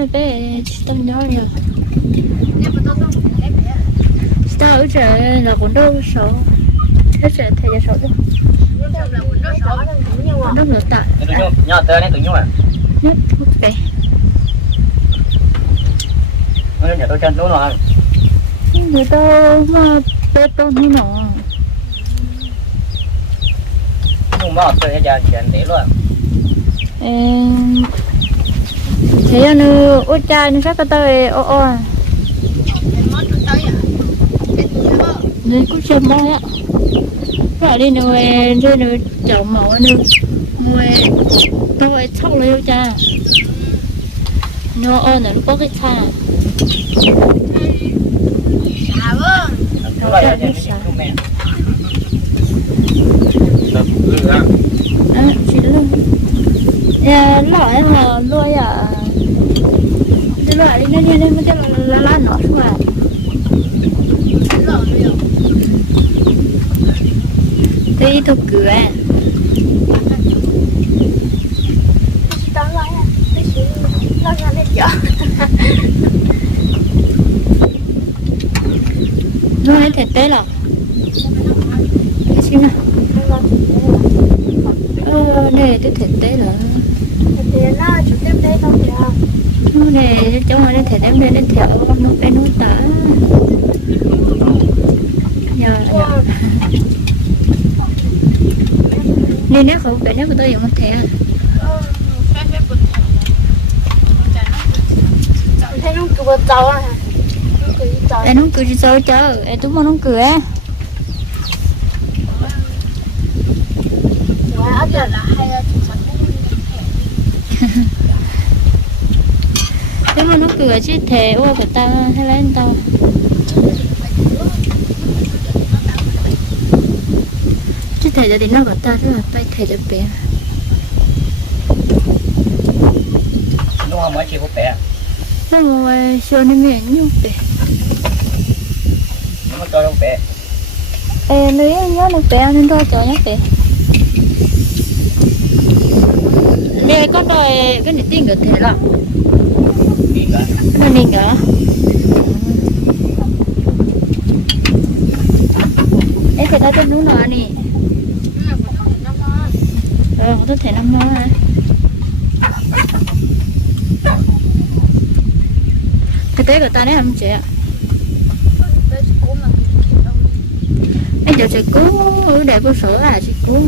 Hai bé tao nhớ rồi. Tao ở trên là còn đâu số. Thế sẽ thay ra số đó. Nó ngược tạ. Nhỏ tơ này tự nhiên à. Nhất ok. Nó nhà tôi chân đúng rồi. Người ta mà bê tông như nó. Nhưng mà tôi giờ chuyện đấy luôn. Thế là nó ôi cha nó chắc có tới ô nên cũng chưa mong á rồi đi nuôi rồi nuôi chậu màu nuôi tôi sóc lấy cha nó ôn nó có cái xa Đúng rồi, giờ đi chung mẹ. chỉ luôn lõi mà nuôi à đi lõi đi nên mới là nó mà đi thuộc cửa nói thật tế là cái gì nào này tôi thật tế là này trong này thể đem đến theo nó cái nó tả nhờ nên nếu không phải nếu của tôi dùng một thẻ thấy nó cười tao à em nó cười sao chờ em tôi muốn nó cười á thế mà nó cười chứ thề ô của tao hay là anh tao chứ thề gia đình nó của tao rất là bay thề được bé Đúng không mới chịu bút bẻ. nó ngồi xưa nên miệng như bé Nó cho đâu bẻ. ê nếu nhớ nó bé nên thôi cho nhé bé nè con đòi cái này tin được thế là Đi cả. nó nhìn cả ấy phải ta tên nó nọ nè tôi thể năm nó thực tế của ta đấy không chị ạ anh chờ chị cứu để cô sổ là chị cứu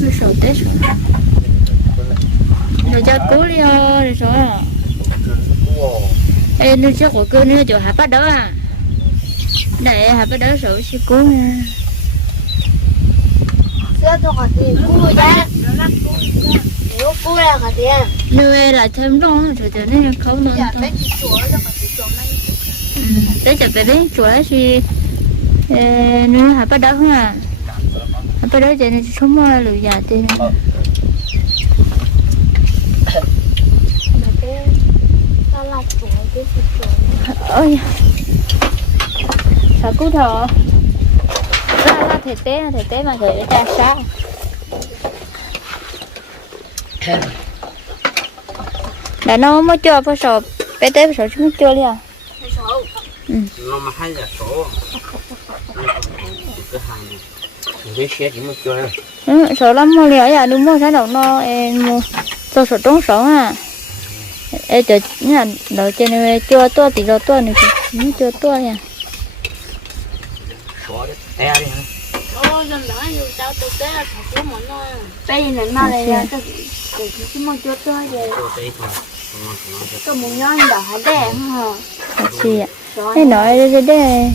cô sổ tết rồi cho cứu đi rồi sổ à ê nó trước của cô nó chỗ hạt bắt đó à để hạt bắt đó sổ chị cứu nha nuôi là thêm đó rồi cho nên không nên thôi để cho bé bé chuối thì nuôi hạt bắt đó không à hạt bắt đó cho nên sống lười già thì ôi sao cứu thọ là thể tế mà thể ra sao đã nó mới cho phải sổ bé tế phải sổ chúng chưa liền Nó mà hay là số. Cái hàng này. Cái xe chỉ một chơi. sổ lắm mua liền à đúng mua thái đầu no em mua cho sổ trống sổ à em chờ nhà đầu trên này chưa tua thì rồi tua này cũng chưa tua nha Số đấy. Té đi hả? bây giờ nó này là cái món chưa tới rồi có một nhóm đỏ đen hả chị ạ thế nói đây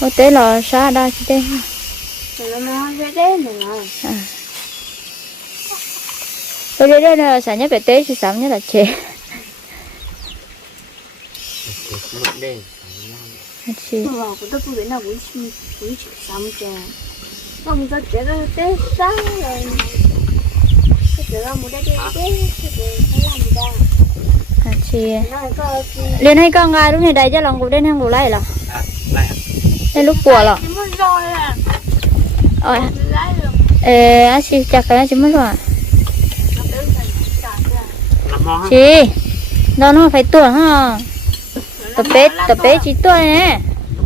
có tế là xa đa chị đây rồi nó sẽ đến rồi tôi đây là sản nhất về tế chứ sắm nhất là chị chị vào của tôi biết là buổi sáng trời không có chuyện đó tết sáng rồi cái chuyện đó một đây tết phải làm gì đâu chị liền hay con gái lúc này đây cho lòng của đến hàng của lại là đây lúc của là ôi chị chắc cái chỉ mất rồi mò ha. chị đó nó phải tuổi ha tập bé chỉ tuổi nè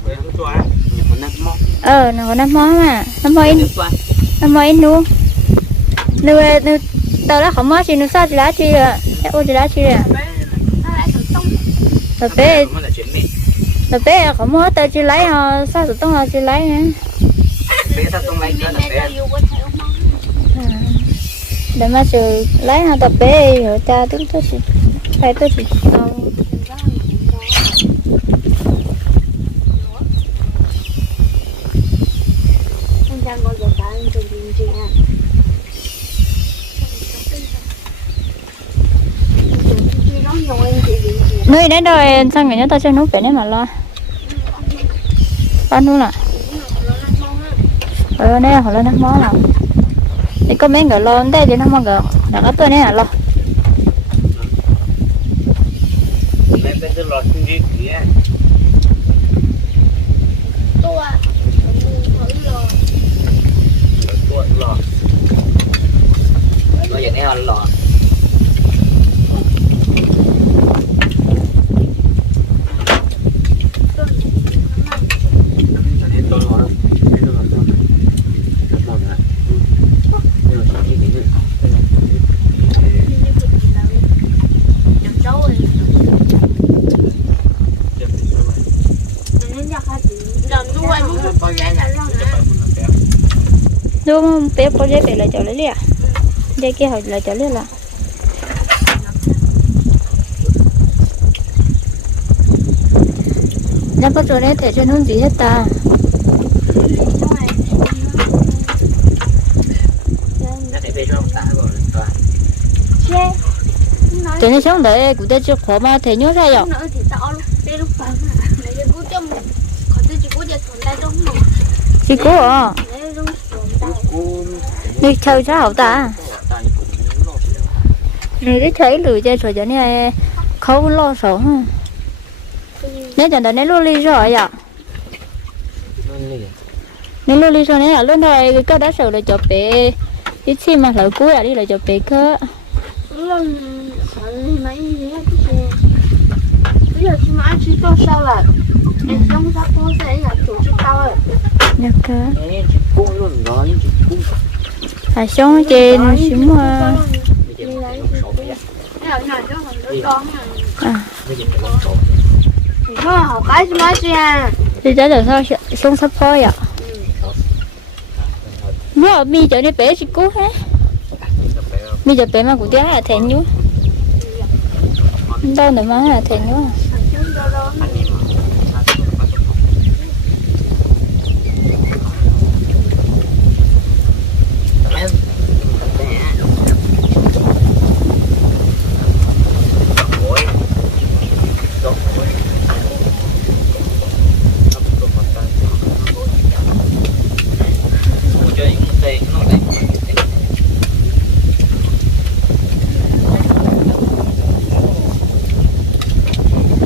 Bé không chua á. Nhiều con nát mò. nó có 5 món mà 5 món in Nhiều quá. 5 món in luôn nếu tao đã không món chị nó sao chị lá chị rồi ô chị lá chị rồi tập bé Nó là chuyện mẹ. tập bé không món tao chị lấy sao tụi tao chị lấy nè Bé sao không lấy cho nó bé. để mà chị lấy tập bé rồi cha tôi chị phải tôi chị tao nơi đến rồi sang ngày nhớ tao cho nó phải nên mà lo con luôn à đây họ lên 5 món nào thì có mấy người lo đây thì 5 món người đã có tôi này là lo Mẹ bé cứ lo xin gì kìa. Lo. Nó vậy này lo. đúng bé có dễ phải là chỗ lấy à đây kia hỏi là chỗ lấy là nó có chỗ đấy thể cho nó gì hết ta cho nên sống đấy cũng đã chưa khó mà thể nhớ ra rồi chị cố à đi chơi sao ta này cái thấy lười chơi rồi cho nên không lo sợ ha nếu chẳng đến lúc đi rồi à nếu lúc đi rồi này là lúc này cái đã sợ là cho bé cái chi mà lỡ cuối là đi là cho bé cơ bây giờ chị mà ăn chị to sao là em trong ra cô sẽ là chủ chị tao rồi được cơ Cung luôn đó nhưng chỉ cung. phải sống trên xuống mà học cái gì mà chị à thì đã được sao xuống sắp thôi ạ nó mi chỗ này bé chị cố hết mi chỗ bé mà cũng tiếc là thèn nhú đâu nữa mà là thèn nhú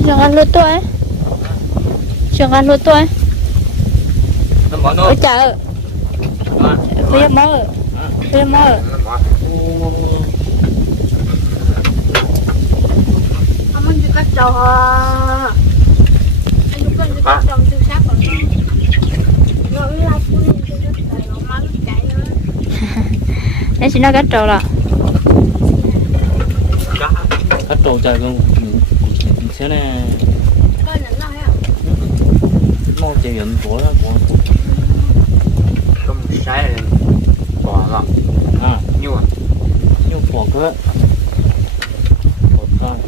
trường ăn luôn tôi trường ăn luôn tôi ở chợ bây mơ không ăn được các trò anh cũng cần được các trò từ sát còn rồi là phụ nữ từ rất là nó mang chạy nữa em xin nói cách trâu là Cắt trâu trời luôn. Xíu nè. coi là nó hả Mong chơi nhận của đó của. Không sai bỏ rồi. Nhua bỏ cơ. Bỏ con.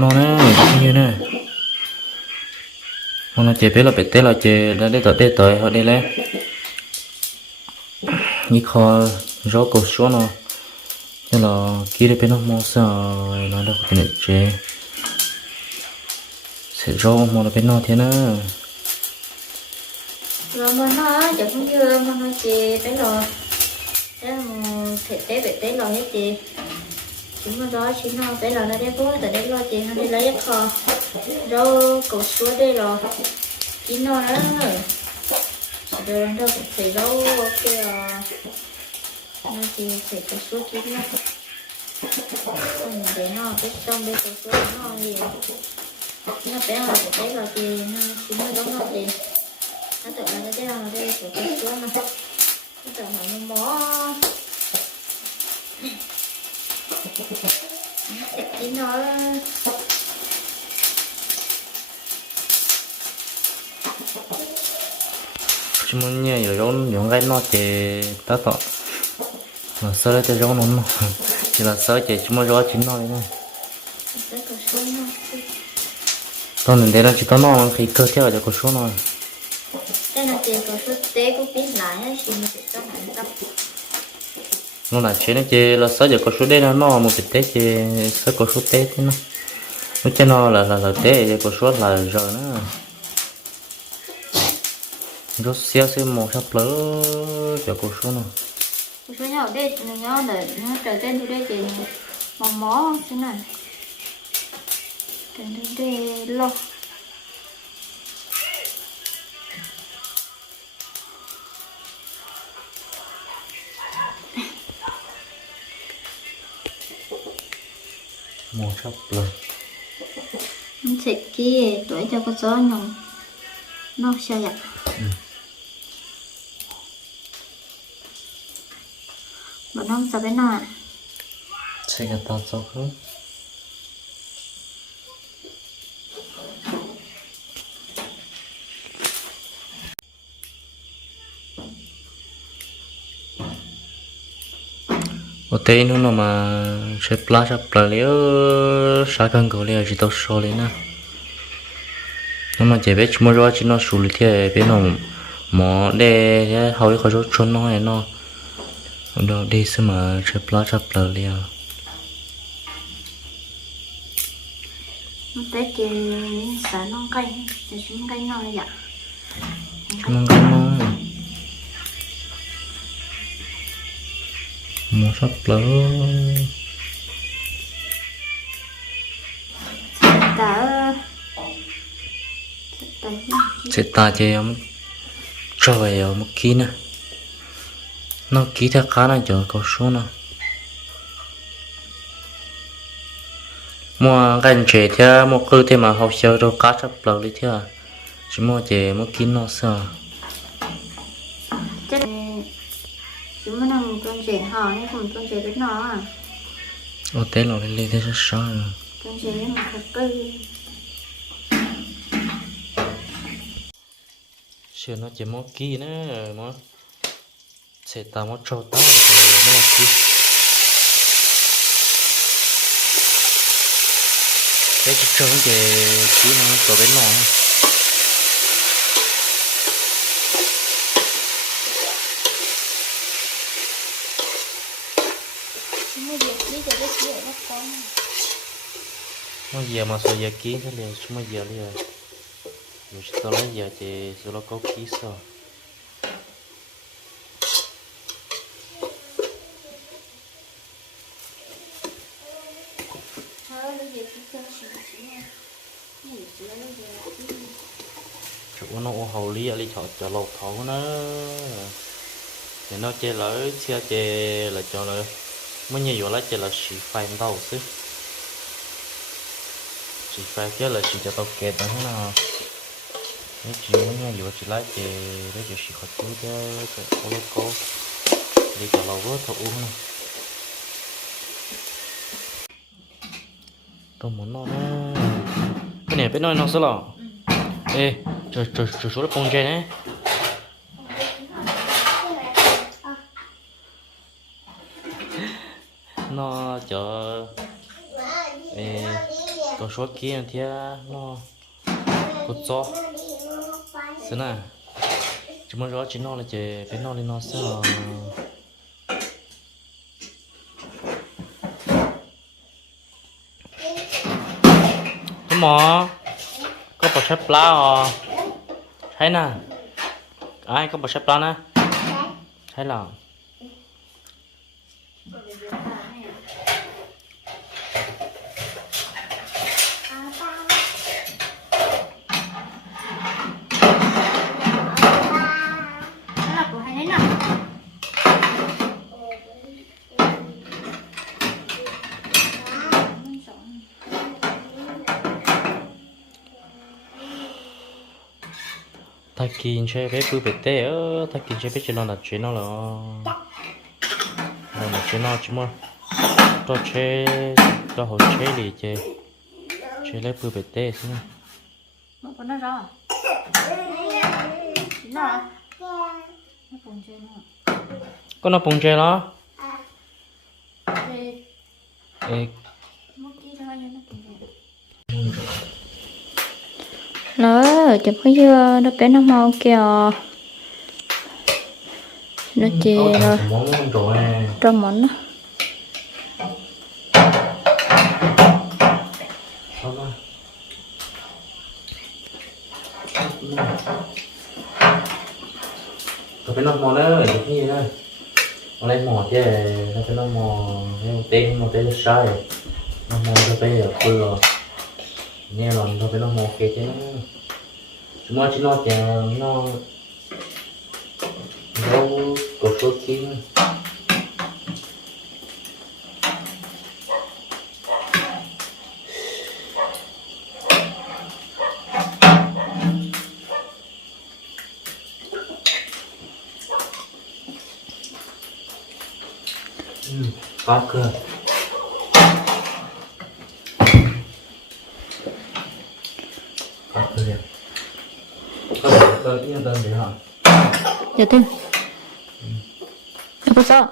Nó nè, như nè. Nó chế bé là bé té là chế là để tới họ đi lên. Như kho rau cầu số nó cho là kia để bên nó mua sao nó đâu có thể chế sẽ rau mà là bên nó thế nữa rồi mà nó chẳng không như mà nó chè bé rồi thế thịt té bị té rồi hết chị chúng nó đó chỉ nó bé rồi nó để bố tại để lo chị nó đi lấy giấc kho rau cầu số đây rồi chỉ nó đó rồi đâu cũng phải lâu kia nó thì phải có số chín lắm còn để nó cái trong đây có số nó gì nó bé là cái đấy là thì nó chín nó đóng nó thì nó tự là cái là đây của cái số nó tự là nó mó chín nó chỉ muốn nhớ ở trong những cái nó chỉ ta tọ mà sau đấy thì trong nó chỉ là sau chỉ chúng nó chín nó đấy này tao nên để nó chỉ tao nó khi cơ theo cho có số nó đây là tiền có số tế cũng biết lại á thì mình sẽ cho bạn tập nó là chuyện nó chỉ là sau giờ có số đấy nó một cái tết chỉ sau có số tết thế nó cho nó là tết có số là rồi nữa rất xe một sắp lỡ cho cô số nào số nhỏ đây nhỏ để nó trở tên đây thì mỏng mó thế này cái đây lo một sắp lỡ thịt kia tuổi cho con chó nhồng nó sao vậy bọn nó sao bên nào sẽ cái tao sao không ở đây nó mà sẽ plá sắp lỡ liễu sao cần cầu liễu chỉ tao số lên nè nhưng mà chỉ biết mua ra chỉ nó sủi thì biết nó mỏ để hầu có số chôn nó này nó đó đi xem mà chụp lá liền nó tới kia xả non cây thì chúng cây non vậy nó cái nó một sắp lỡ đã sẽ ta chơi ông trời ở một kí nè nó ký theo khá là chờ có số nào mua gần trẻ theo một cứ thế mà học sơ rồi cá sắp lỡ đi theo chỉ mua trẻ một kí nó sao chứ chúng mình làm con trẻ họ nên không con trẻ biết nó à ở đây là lên thế sao con trẻ mà thật cơ sửa nó chỉ một kí nữa mà sẽ tạo một trâu tá thì nó là kí cái trâu thì kí nó có bên nào nó giờ mà số giờ ký thế liền chúng mà giờ liền mình sẽ lấy giờ thì số nó có ký sao chỗ nó hầu lý ở lý cho lột thấu nó thì nó chơi lỡ xe chơi là cho nó mới nhiều lá chơi là xì phai đầu chứ xì phai cái là xì cho tao kẹt đó thế nào nếu chỉ mới nhiều chỉ lá chơi để cho xì khó chú cho cô đi cả lầu vớt thấu uống này tao muốn nó cái này biết nói nó sao lọ ê trời số là con trai đấy nó chờ ê con số kia thì nó có cho thế này chúng mình rõ chỉ nó là chơi biết nó lên nó sao mà có bật xếp lá à thấy nè ai có bật xếp lá nè thấy là thấy nè. ta kinh chơi bé bự bể té ta kinh chơi bé chỉ lo là chuyện nó là chuyện nó chứ mà cho chơi cho hồ chơi đi chơi lấy bự bể té xí Một con nó rõ. Nó à? Nó cùng chơi nó. có nó bùng chơi đó Chơi ê mất ký cho nó cùng chơi. Nó chụp cái dưa nó bé nó mau kìa. Nó chê rồi. Trong món nó. Tôi phải nó mò nữa, giống như thế. Nó lấy mò chứ, nó phải nó mò một tên nó sai. Nó mò cho bé ở quê rồi. Nghe rồi, tôi phải nó mò kia chứ. Chúng ta chỉ nói chàng nó đâu có số kim. Có cơ. Có cơ đẹp. Có đơn yên đơn để họ. Giờ thêm. Nó có sao?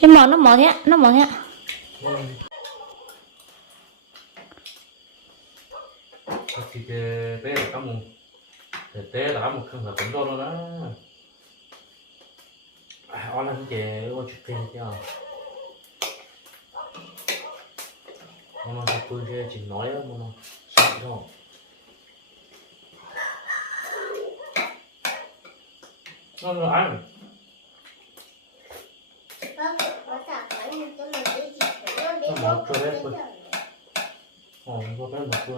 Nó mò thế, nó mò thế. Thì bé là có một té đã một khăn là cũng rồi đó. Ở là cái ô chụp phim chứ. Nó sẽ vui chơi chỉ nói á, nó sợ thôi. Nó ăn. Nó một cho bé thôi. Có bé một cái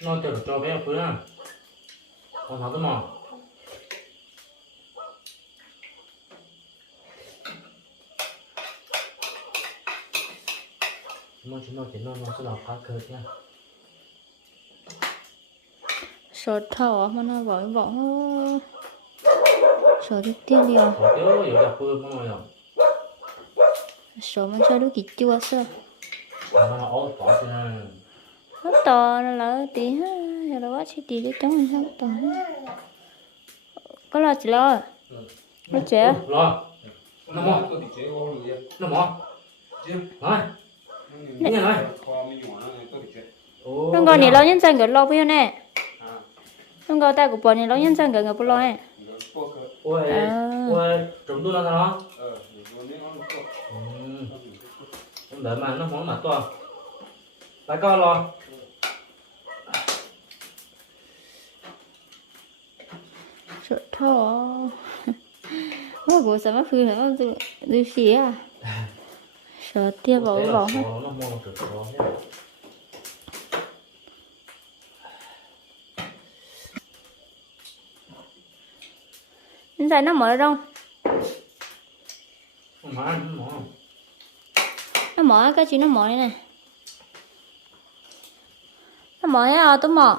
nó tự cho bé phương à con tháo cái mỏ nó sẽ là phá cơ nha Sợ thở mà nó vỏ sợ được tiêu liền có tiêu yếu là phương không rồi sợ mà chơi được kỹ chua sao nó ốp bỏ cho nó to nó lỡ tí ha giờ đó quá chỉ tí cái trống này sao to có lo chỉ lo nó trẻ lo nó mỏ nó mỏ rồi nghe rồi nó còn này lo nhân dân cái lo bây giờ nè nó còn ta của bọn này lo nhân dân cái ngập lo nè ôi chúng tôi là sao đợi mà nó món mà to tại con lo sợ thở ôi bố sao mà khứ hả du xí à sợ tia bỏ hết Đến giờ nó mở đâu? Nó mở cái chuyện nó mở đây nè. Nó mở á, tôi mở.